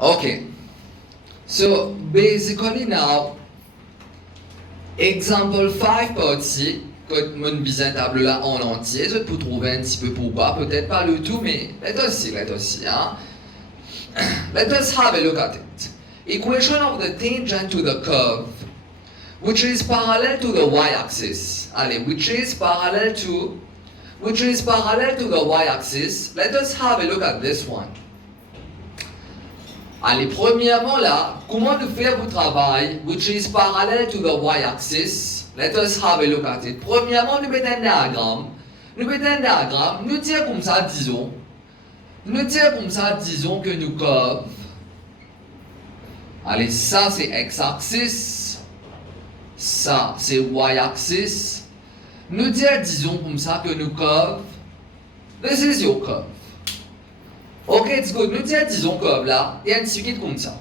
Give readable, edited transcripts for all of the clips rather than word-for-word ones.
Okay, so basically now, example 5 partie, que mon bizarre table là en entier, je peux trouver un petit peu pourquoi, peut-être pas le tout, mais let us see, hein? Let us have a look at it. Equation of the tangent to the curve, which is parallel to the y-axis. Allez, which is parallel to the y-axis. Let us have a look at this one. Allez, premièrement là, comment nous faire le travail, which is parallel to the y-axis? Let us have a look at it. Premièrement, nous mettons un diagramme. Nous disons comme ça, disons que nous curve. Allez, ça c'est x-axis. Ça c'est y-axis. Nous disons comme ça que nous curve. This is your curve. Ok, it's good. Nous disons curve là, et ainsi de suite comme ça.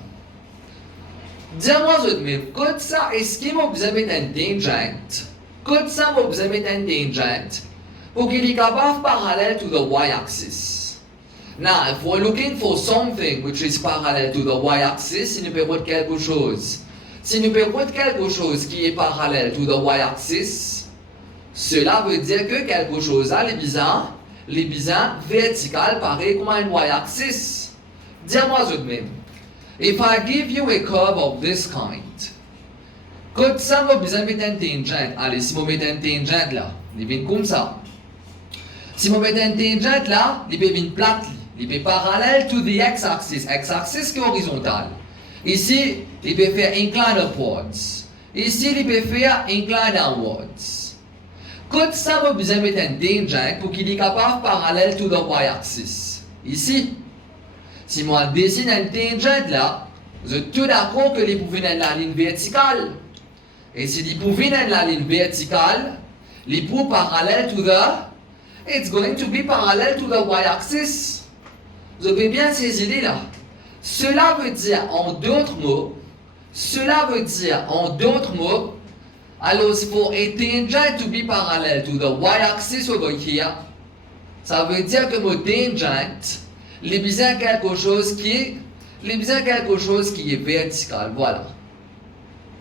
Dis-moi autre même, quand ça, est-ce qu'il m'a besoin de mettre un tangent? Quand ça m'a besoin de mettre un tangent pour qu'il est capable parallel to the y-axis. Now, if we're looking for something which is parallel to the y-axis, si nous perdons quelque chose, qui est parallèle to the y-axis, cela veut dire que quelque chose a les bizarres verticales pareil comme un y-axis. Dis-moi autre même. If I give you a curve of this kind, quand ça m'a besoin de mettre un tangent, allez, si je mets un tangent là, il vient comme ça. Si je mets un tangent là, il peut venir plate, il peut parallèle to the x-axis, x-axis qui est horizontal. Ici, il peut faire incline upwards. Ici, il peut faire incline downwards. Quand ça m'a besoin de mettre un tangent pour qu'il est capable parallèle to the y-axis. Ici, si moi dessine un tangent là, je suis tout d'accord que les pouvez dans la ligne verticale. Et si les pouvez dans la ligne verticale, les pouvez parallèle to the, it's going to be parallel to the y-axis. Vous avez bien ces idées là. Cela veut dire en d'autres mots, alors for a tangent to be parallel to the y-axis over here, ça veut dire que mon tangent, il besoin quelque chose qui est vertical, voilà.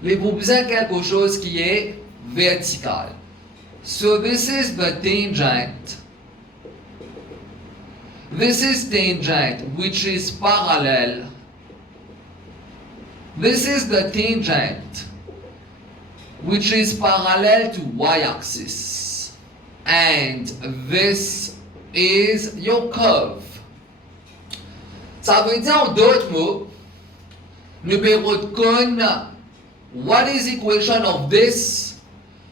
Il besoin quelque chose qui est vertical. So this is the tangent. This is tangent which is parallel. This is the tangent which is parallel to y-axis. And this is your curve. Ça veut dire en d'autres mots, nous pouvons connaître what is equation of this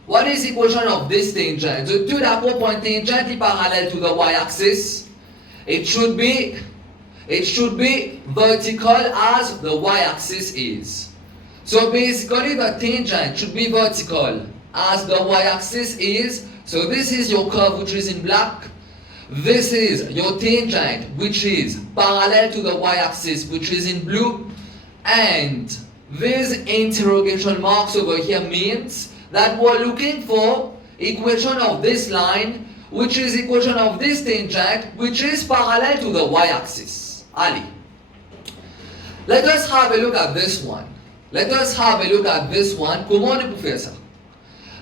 tangent. Je tout d'accord pour un tangent qui est parallèle to the y-axis. It should be vertical as the y-axis is. So basically the tangent should be vertical as the y-axis is. So this is your curve which is in black. This is your tangent which is parallel to the y-axis which is in blue. And these interrogation marks over here means that we're looking for equation of this line which is equation of this tangent which is parallel to the y-axis. Allez. Let us have a look at this one. Comment on peut faire ça?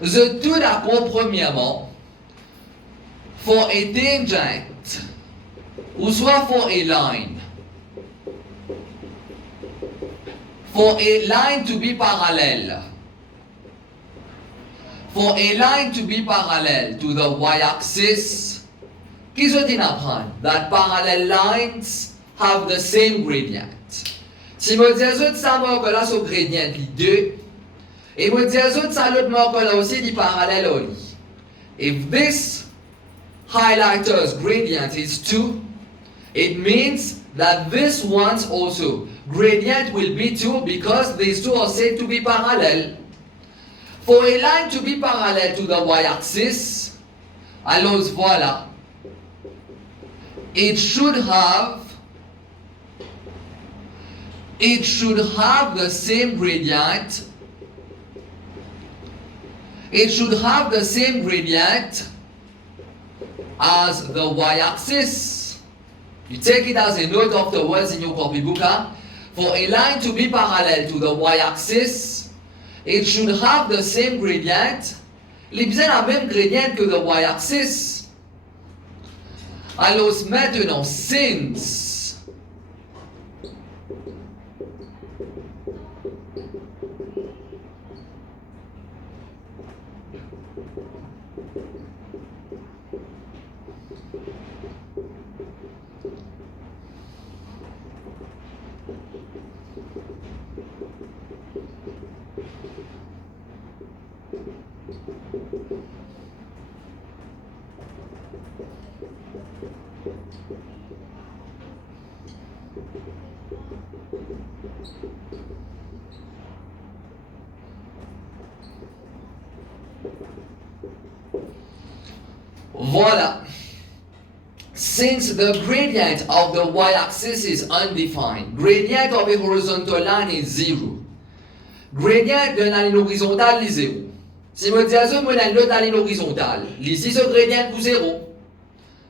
Je tout d'accord premièrement for a tangent ou soit for a line. For a line to be parallel. For a line to be parallel to the y-axis, qu'est-ce qu'on apprend? That parallel lines have the same gradient. Si je dis ça marque là sur gradient puis 2, et je dis ça l'autre marque là aussi dit parallèle au lit. If this highlighter's gradient is 2, it means that this one's also gradient will be 2 because these two are said to be parallel. For a line to be parallel to the y-axis, alors voilà, it should have the same gradient. It should have the same gradient as the y-axis. You take it as a note afterwards in your copybook. Huh? For a line to be parallel to the y-axis, it should have the same gradient. Il est bien la même gradient que the y-axis. Alors maintenant, since Voilà. Since the gradient of the y-axis is undefined, gradient of a horizontal line is 0. Gradient d'une ligne horizontale est 0. Si je dis à ce moment une autre ligne horizontale, ici ce gradient est 0.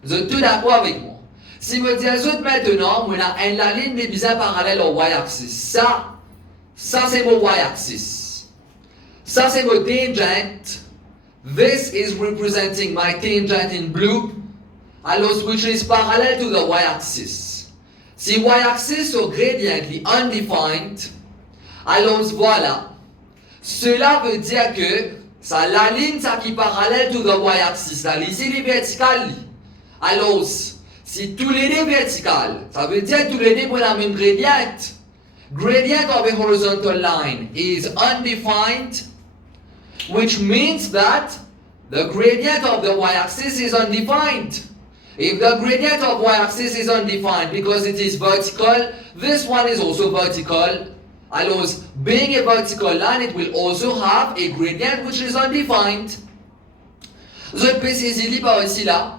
Vous êtes tous d'accord avec moi? Si je dis à ce maintenant, on a une ligne qui est bien parallèle au y-axis. Ça c'est mon y-axis. Ça c'est mon tangent. This is representing my tangent in blue, alors which is parallel to the y-axis. Si y-axis or gradient est undefined, alors voilà. Cela veut dire que ça, la ligne ça qui est parallèle to the y-axis, là, ici les verticales. Alors, si tous les deux verticales, ça veut dire que tous les deux ont la même gradient. Gradient of a horizontal line is undefined, which means that the gradient of the y-axis is undefined. If the gradient of y-axis is undefined because it is vertical, this one is also vertical. Alors, being a vertical line, it will also have a gradient which is undefined. Je peux saisir par ici là.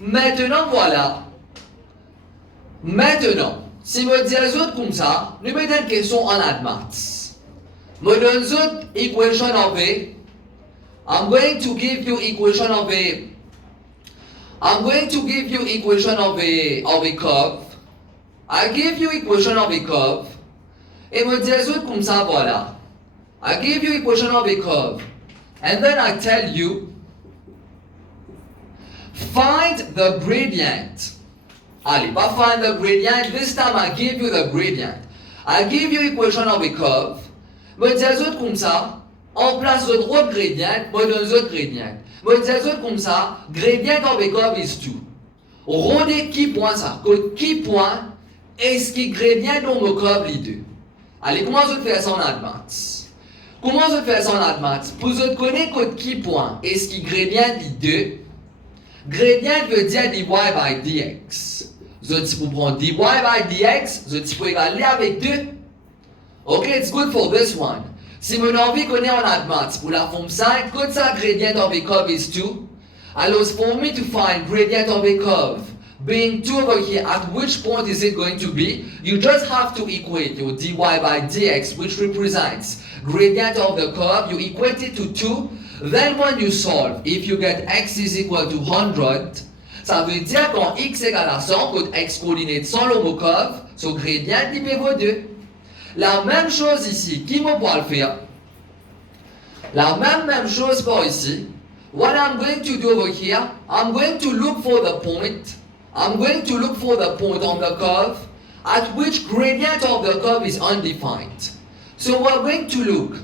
Maintenant, voilà. Maintenant, si je dis aux autres comme ça, nous mettons une question en admaths. Je donne aux autres equation of a. I'm going to give you equation of a. I'm going to give you equation of a curve. I give you equation of a curve. Et me dis aux autres comme ça, voilà. I give you equation of a curve. And then I tell you, find the gradient. Allez, pas find the gradient. This time I give you the gradient. I give you equation of a curve. Me dis aux autres comme ça, en place de droit gradient, me donne autre gradient. Me dis aux autres comme ça, gradient of a curve is 2. Rendez qui point ça? Qui point est-ce qui gradient dans mon curve les deux? Allez, comment je fais ça en admaths? Comment je fais ça en admaths? Pour vous connaître qui point est-ce qui gradient les deux? Gradient veut dire dy by dx. Je dis pour prendre dy by dx, je dis pour égaler avec 2. Ok, it's good for this one. Si mon envie connaît en admaths pour la forme 5, quand ça gradient of a curve is 2, alors for me to find gradient of a curve being 2 over here, at which point is it going to be? You just have to equate your dy by dx, which represents gradient of the curve. You equate it to 2. Then when you solve, if you get x is equal to 100, ça veut dire quand x égale à 100, quand x coordinate 100 le mot curve, so gradient il vaut 2. La même chose ici, qui me pourra le faire? La même chose pour ici. What I'm going to do over here, I'm going to look for the point. I'm going to look for the point on the curve at which gradient of the curve is undefined. So we're going to look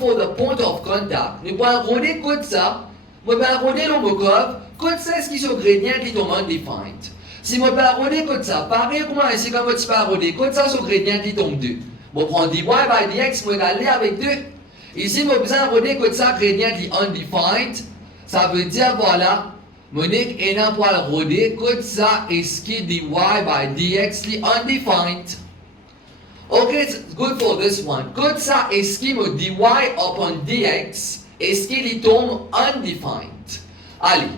for the point of contact. Nous allons regarder comme ça. Nous allons regarder le mot curve. Comme ça, est-ce qu'ils sont gradient qui sont undefined? Si je vais regarder comme ça, pareil comment ici, quand je vais regarder comme ça, son gradient qui tombe 2. Je prends dy by dx, je vais égaler avec 2. Ici, je vais regarder comme ça, gradient qui undefined. Ça veut dire, voilà, Monique est là pour le regarder comme ça, est-ce que dy by dx est undefined? Okay, it's good for this one. Comme ça, est-ce que mon dy upon dx, est-ce qu'il tombe undefined? Allez.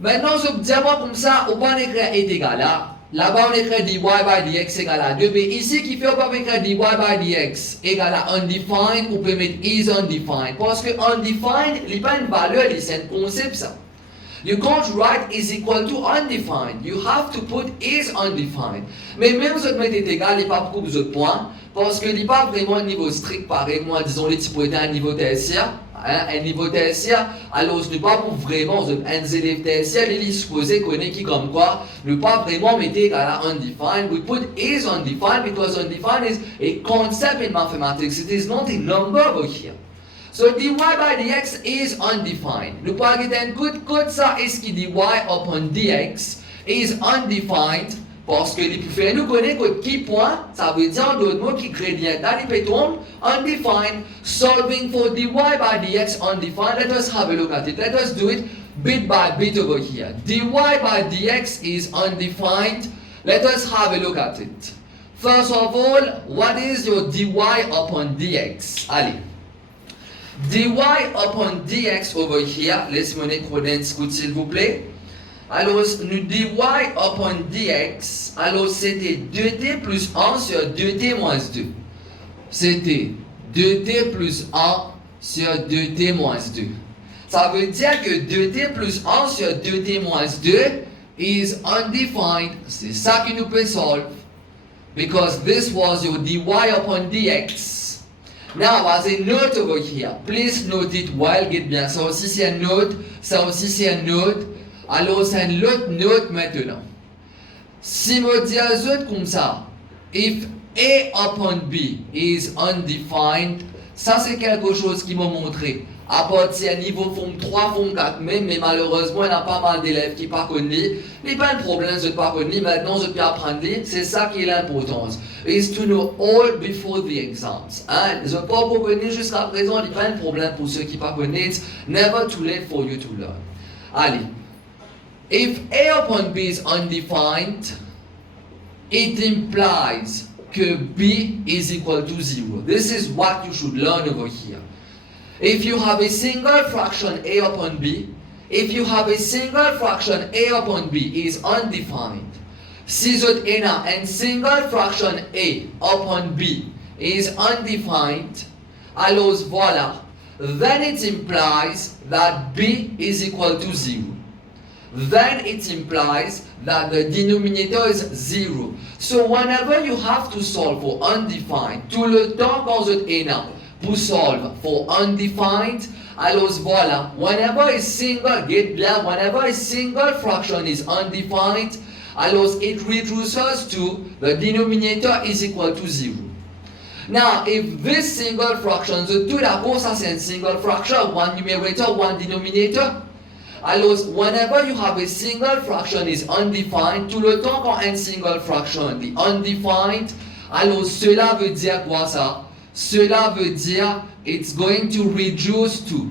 Maintenant, je dis moi comme ça, on va écrire est égal à. Là-bas, on écrit dy by dx égale à 2. Mais ici, qui fait, on va écrire dy by dx égale à undefined, on peut mettre is undefined. Parce que undefined, il n'y a pas une valeur, c'est un concept ça. You can't write is equal to undefined. You have to put is undefined. Mais même si vous mettez égal, il n'y a pas beaucoup de points, parce qu'il n'y a pas vraiment un niveau strict pareil. Moi, disons, les types étaient à un niveau tertiaire. Un niveau tertiaire, alors ce n'est pas pour vraiment un élève tertiaire, il est supposé connaître qui comme quoi, ne pas vraiment mettre égal à undefined. We put is undefined because undefined is a concept in mathematics. It is not a number over here. So dy by dx is undefined. Nous pouvons dire que ça est qui dy upon dx is undefined parce que les plus faits nous connaissent que qui point, ça veut dire en d'autres mots qui gradient dans les pétons undefined. Solving for dy by dx undefined. Let us have a look at it. Let us do it bit by bit over here. Dy by dx is undefined. Let us have a look at it. First of all, what is your dy upon dx? Allez. Dy upon dx over here, laissez-moi écrire s'il vous plaît. Alors, nous dy upon dx, alors c'était 2t plus 1 sur 2t moins 2. C'était 2t plus 1 sur 2t moins 2. Ça veut dire que 2t plus 1 sur 2t moins 2 is undefined. C'est ça qui nous peut solve. Because this was your dy upon dx. Now, as a note over here, please note it well, get bien. Ça aussi c'est un note, ça aussi c'est un note. Alors c'est un autre note maintenant. Si je dis à eux comme ça, if A upon B is undefined, ça c'est quelque chose qui m'a montré. À partir du niveau forme 3, forme 4 même, mais malheureusement il y a pas mal d'élèves qui ne pas connaissent. Il n'y a pas de problème, je ne pas connaître. Maintenant je peux apprendre. C'est ça qui est l'importance. Is to know all before the exams. Hein? Je ne peux pas vous connaître jusqu'à présent, il n'y a pas de problème pour ceux qui ne pas connaissent. Never too late for you to learn. Allez. If A upon B is undefined, it implies que B is equal to 0. This is what you should learn over here. If you have a single fraction A upon B, if you have a single fraction A upon B is undefined, si vous avez un single fraction A upon B is undefined, alors voilà, then it implies that B is equal to 0. Then it implies that the denominator is 0. So whenever you have to solve for undefined, tout le temps quand vous êtes là, pour solve for undefined, alors voilà, whenever a single, get bien, whenever a single fraction is undefined, alors it reduces to the denominator is equal to 0. Now, if this single fraction, the tout d'abord, ça c'est un single fraction, one numerator, one denominator. Alors, whenever you have a single fraction is undefined, tout le temps quand un single fraction est undefined, alors cela veut dire quoi ça? Cela veut dire it's going to reduce to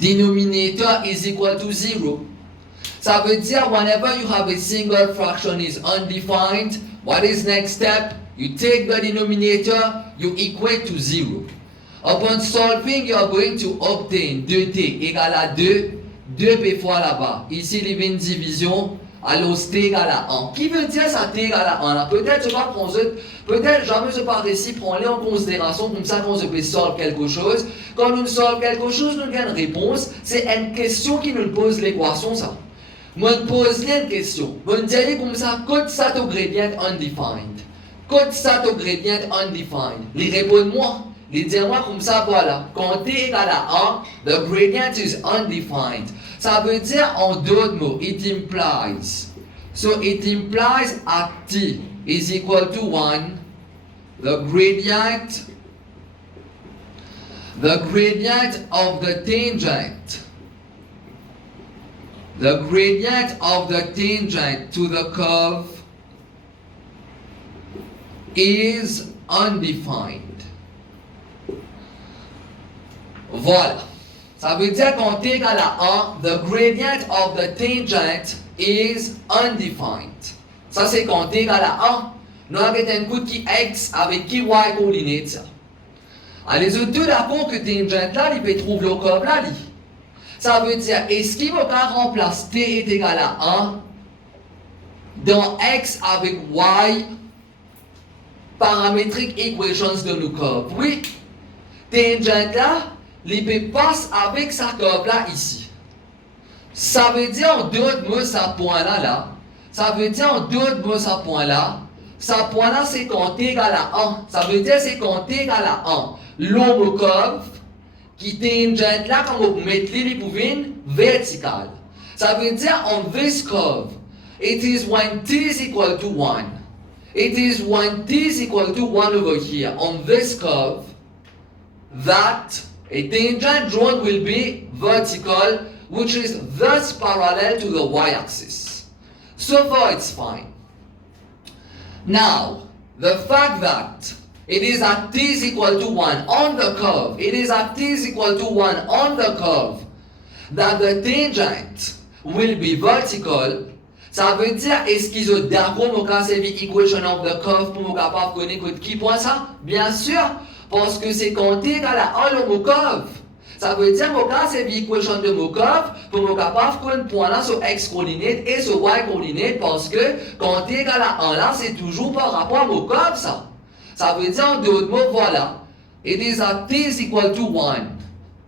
denominator is equal to 0. Ça veut dire whenever you have a single fraction is undefined, what is next step? You take the denominator, you equate to 0. Upon solving, you are going to obtain 2t égale à 2, 2p fois là-bas. Ici, il y a une division, alors t égale à 1. Qui veut dire ça t égale à 1 là? Peut-être je vais prendre, peut-être jamais je pas réussi, prends-les en considération, comme ça quand je peux solve quelque chose. Quand nous solve quelque chose, nous avons une réponse. C'est une question qui nous pose l'équation, ça. Moi, je pose une question. Je dis comme ça, code ça au gradient undefined. Code ça au gradient undefined. Les répondent-moi. Les dire-moi comme ça, voilà. Quand t égale à 1, the gradient is undefined. Ça veut dire en d'autres mots, it implies. So it implies at t is equal to 1, the gradient of the tangent to the curve is undefined. Voilà. Ça veut dire qu'en t égale à 1, the gradient of the tangent is undefined. Ça c'est quand t égale à 1. Nous avons un coup qui x avec qui y coordinate ça. Alors les autres d'accord que tangent là, il peut trouver le curve là. Ça veut dire, est-ce qu'il va remplacer t est égal à 1 dans x avec y parametric equations de nos curves? Oui. Tangent là, il passe avec sa curve là ici. Ça veut dire en d'autres mots, ce point-là, là. Ça veut dire en d'autres mots, ce point-là. Ce point-là, c'est quand t égale à 1. Ça veut dire c'est quand t égale à 1. L'homme curve qui tangente là, quand vous mettez les pouvines verticales. Ça veut dire on this curve, it is when t is equal to 1. It is when t is equal to 1 over here. On this curve, that a tangent drawn will be vertical, which is thus parallel to the y-axis. So far it's fine. Now, the fact that it is at t is equal to 1 on the curve, it is at t is equal to 1 on the curve, that the tangent will be vertical, ça veut dire, est-ce qu'ils ont d'accord pour servir equation of the curve pour nous capable de connaître qui point ça? Bien sûr, parce que c'est quand t égale à 1 le curve. Ça veut dire que c'est l'équation de mon curve pour nous capable de connaître point là sur x coordinate et sur y coordinate parce que quand t égale à 1 là, c'est toujours par rapport à mon curve ça. Ça veut dire en d'autres mots, voilà. It is at t is equal to 1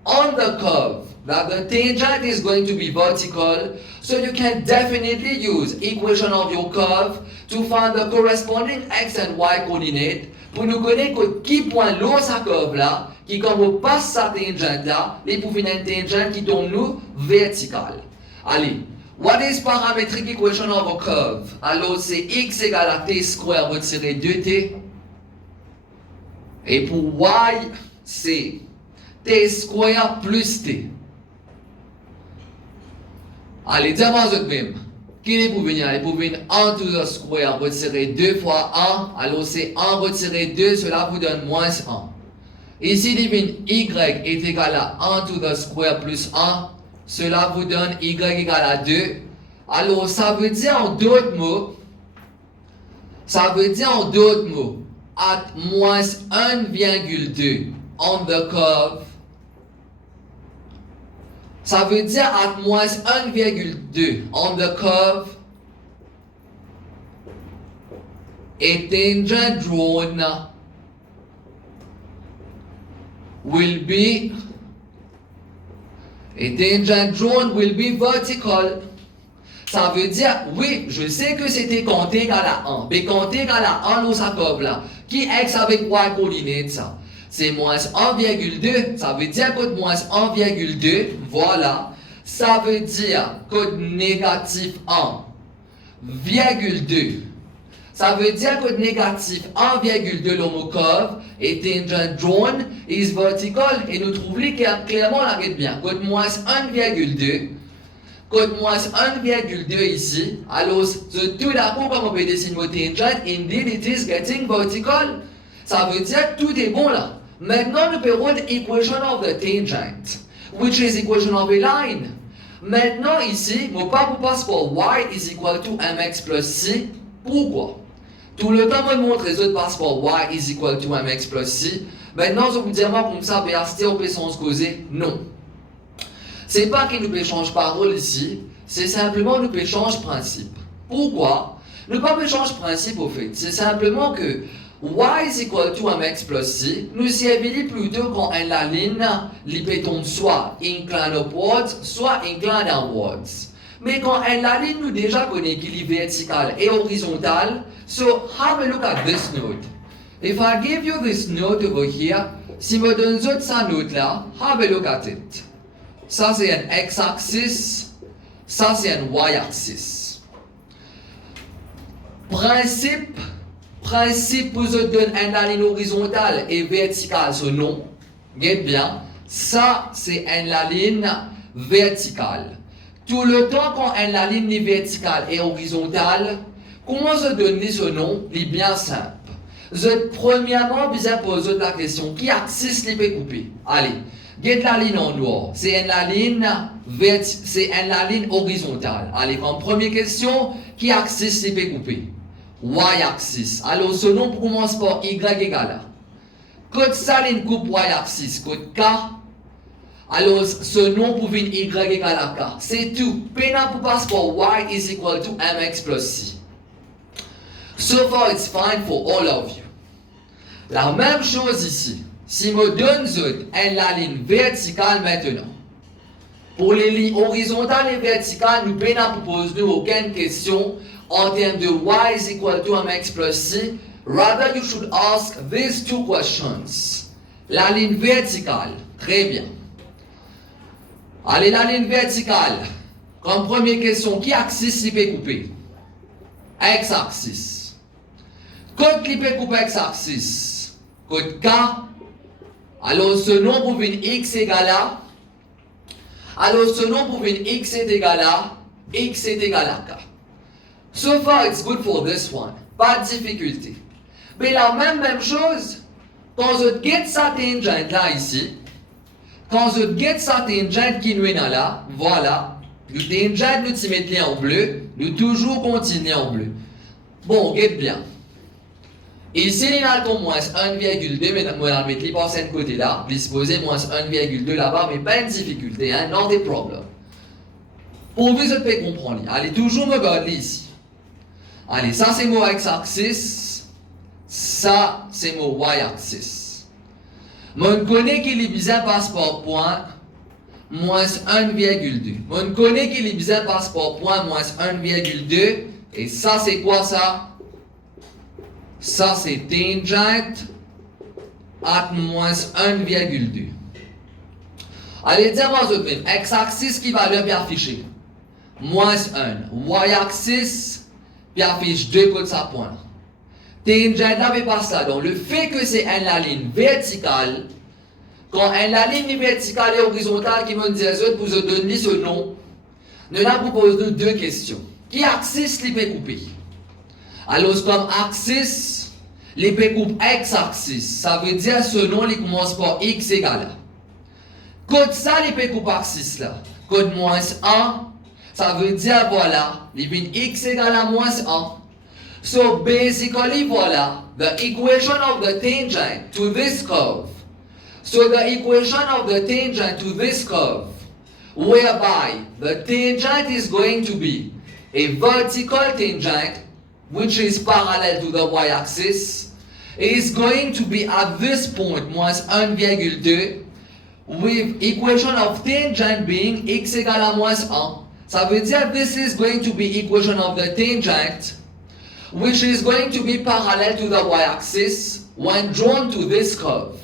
on the curve that the tangent is going to be vertical, so you can definitely use equation of your curve to find the corresponding x and y coordinate pour nous connaître qui point l'eau sa curve là, qui quand on passe sa tangent là, les pour finir une tangent qui tombe nous verticale. Allez, what is parametric equation of a curve? Alors c'est x égale à t square retiré 2t. Et pour y, c'est t square plus t. Allez, dis-moi autre même. Qu'il est pour venir? Il est pour venir 1 to the square retirer 2 fois 1. Alors c'est 1 retirer 2, cela vous donne moins 1. Ici, divine y est égal à 1 to the square plus 1. Cela vous donne y égal à 2. Alors ça veut dire en d'autres mots, at moins 1,2 on the curve, ça veut dire at moins 1,2 on the curve, a tangent drawn will be vertical. Ça veut dire, oui, je sais que c'était quand t égale à 1. Mais quand t égale à 1, nous, ça curve là. Qui x avec y coordinate ça? C'est moins 1,2. Ça veut dire que moins 1,2, voilà. Ça veut dire que négatif 1,2. Ça veut dire que négatif 1,2 l'homo curve et tangent drawn is vertical. Et nous trouvons clairement la guette bien. Code moins 1,2. Code moins 1,2 ici. Alors, tout d'accord comme on peut dessiner le tangent, indeed it is getting vertical. Ça veut dire que tout est bon là. Maintenant, nous pouvons equation of the tangent, which is equation of a line. Maintenant, ici, mon pas pour passe pour y is equal to mx plus c. Pourquoi? Tout le temps, je montre les autres passe pour y is equal to mx plus c. Maintenant, je vous dis moi comme ça, on peut sans causer. Non. C'est pas qu'il nous peut changer parole ici, c'est simplement nous peut changer principe. Pourquoi? Nous pas peut changer principe au fait. C'est simplement que y is equal to mx plus c, nous y avons plutôt quand la ligne, l'y tombe soit incline upwards, soit incline downwards. Mais quand la ligne nous déjà connaît qu'il est vertical et horizontal, so have a look at this note. If I give you this note over here, si me donne cette note là, have a look at it. Ça c'est un x-axis, ça c'est un y-axis. Principe pour se donner une ligne horizontale et verticale, ce nom, regarde bien, ça c'est une ligne verticale. Tout le temps quand la ligne est verticale et horizontale, comment se donner ce nom? Il est bien simple. Premièrement, bien poser la question, qui axis les peut couper? Allez. Get la ligne en noir, c'est une ligne horizontale. Allez, comme première question, qui axis les peut couper? Y-axis. Alors, ce nom commence par Y égale. Code ça, ligne coupe Y-axis, code K. Alors, ce nom pour venir Y égale à K. C'est tout. Pena pour passer par Y is equal to mx plus c. So far, it's fine for all of you. La même chose ici. Si me donne la ligne verticale maintenant, Pour les lignes horizontales et verticales, nous ne posons aucune question en termes de y is equal to mx plus c. Rather, you should ask these two questions. La ligne verticale, très bien. Allez, la ligne verticale. Comme première question, qui axis il peut couper? X-axis. Quand il peut couper X-axis? Code K. Alors, ce nombre pour une x égale à. Alors, ce nombre pour une x est égal à. X est égal à K. So far, it's good for this one. Pas de difficulté. Mais la même chose, quand je get sa tangente là ici, quand je get sa tangente qui nous est là, voilà, le tangente nous t'y met en bleu, nous toujours continuer en bleu. Bon, get bien. Ici, il y a comme moins 1,2, mais on va mettre les passer de côté là, disposer moins 1,2 là-bas, mais pas une difficulté, hein, not a problem. Pour vous, je peux comprendre. Allez, toujours me regarder ici. Allez, ça c'est mon x-axis, ça c'est mon y-axis. On connaît qu'il est bizarre passe par point moins 1,2. On connaît qu'il est bizarre passe par point moins 1,2. Et ça c'est quoi ça? Ça c'est tangente à moins 1,2. Allez, dis-moi autre même. X-axis qui va bien afficher. Moins 1. Y-axis puis affiche 2 côtés sa point. Tangente là, mais pas ça. Donc, le fait que c'est la ligne verticale, quand la ligne verticale et horizontale qui me dit pour se donner ce nom, nous allons poser deux questions. Qui axis les peut couper? Alors, comme axis, les peut couper x-axis. Ça veut dire ce nom, il commence par x égale à. Code ça, les peut couper axis là. Code moins 1. Ça veut dire, voilà, les x égale à moins 1. So, basically, voilà, the equation of the tangent to this curve. So, the equation of the tangent to this curve, whereby the tangent is going to be a vertical tangent, which is parallel to the y-axis, is going to be at this point, moins 1,2, with equation of tangent being x égale à moins 1. Ça veut dire this is going to be equation of the tangent, which is going to be parallel to the y-axis when drawn to this curve.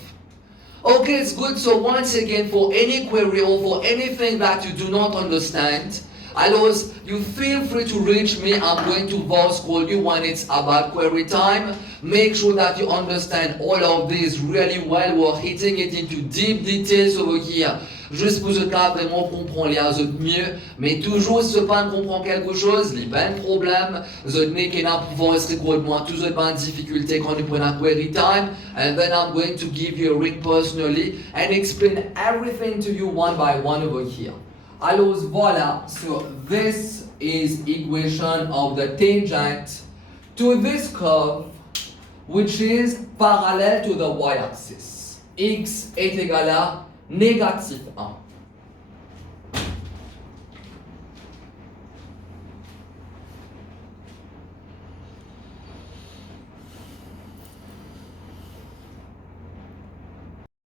Okay, it's good. So once again, for any query or for anything that you do not understand, always you feel free to reach me. I'm going to voice call you when it's about query time. Make sure that you understand all of this really well. We're hitting it into deep details over here. Juste pour ce cas, vraiment comprendre les autres mieux, mais toujours si ce pas comprendre quelque chose, les ben problèmes, je n'ai qu'un pouvoir rester de moi, toujours pas de difficulté quand nous prenons query time, and then I'm going to give you a ring personally and explain everything to you one by one over here. Alors voilà, so this is equation of the tangent to this curve, which is parallel to the y-axis. X est égal à négatif 1.